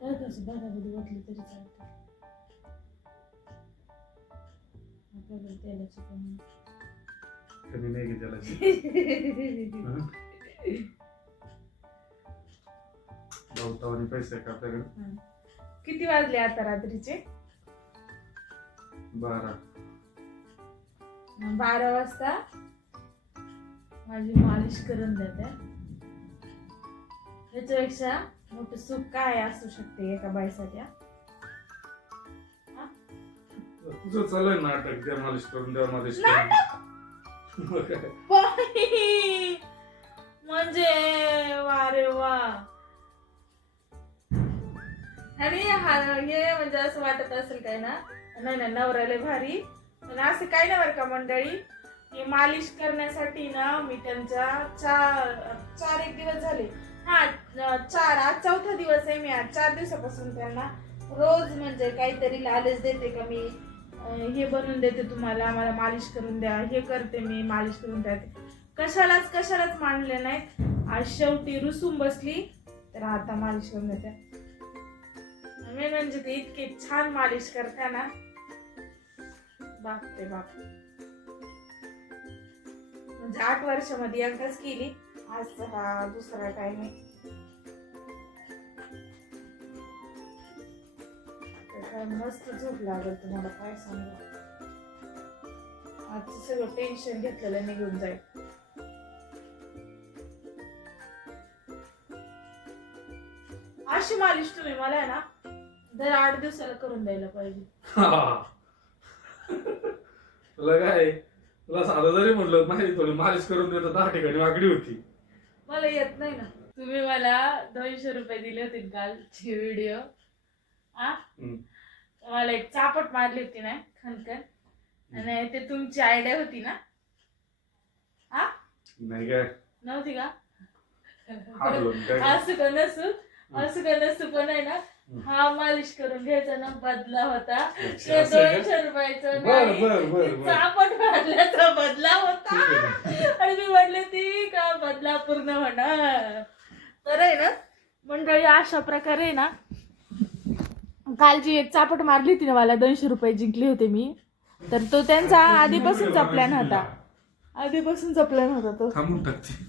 कसं भातामध्ये वाटलं तरी चालतं. आपल्याकडे तेलाची कमी नाही घे त्याला. गवतावानी पैसे आहे का आपल्याकडे? किती वाजले आता रात्रीचे? 12. 12 वाजता माझी मालिश करून देते. याच्यापेक्षा मोठं सुख काय असू शकते एका बाईसाठी? तुझं चाललंय नाटक, द्या मालिश करून, द्या मालिश करून. म्हणजे वारे वा. आणि हे म्हणजे असं वाटत असेल काय ना, नाही ना नवऱ्याला भारी, पण असं काय नाही बरं का मंडळी. हे मालिश करण्यासाठी ना मी त्यांच्या चार एक दिवस झाले. आज 4था दिवस आहे. मी आज 4 दिवसापासून त्यांना रोज म्हणजे काहीतरी लालच देते का मी हे बनवून देते तुम्हाला, मला मालिश करून द्या, हे करते मी, मालिश करून द्या. कशालाच मानले नाहीत. आज शेवटी रुसून बसली तर आता मालिश करून देते. मी म्हणजे ते इतके छान मालिश करते ना, बाप रे बाप. म्हणजे 8 वर्षामध्ये एकदाच केली, आज हा दुसरा टाइम आहे. मस्त झोप लागेल तुम्हाला, काय सांगू. आजचं सगळं टेन्शन घेतलेलं निघून जाईल. अशी मालिश तुम्ही मला आहे ना दर 8 दिवसाला करून द्यायला पाहिजे. तुला काय, तुला साधं जरी म्हणलं नाही थोडी मालिश करून देत 10 ठिकाणी वाकडी होती. मला येत नाही ना. तुम्ही मला 200 रुपये दिले होते कालची व्हिडिओ. मला एक चापट मारली होती ना खनखन, आणि ते तुमची आयडिया होती ना? नाही काय नव्हती का? काय असं का नसू पण आहे ना, हा मालिश करून घ्यायचा ना बदला होता. ते 200 रुपयाचं नाही, चापट मारल्याचा बदला होता. आणि मी म्हटले ती का बदला पूर्ण होणार. तर आहे ना मंडळी, अशा प्रकारे ना कालची एक चापट मारली होती ना मला, 200 रुपये जिंकले होते मी. तर तो त्यांचा आधीपासूनचा प्लॅन होता तो. थांबून टाकते.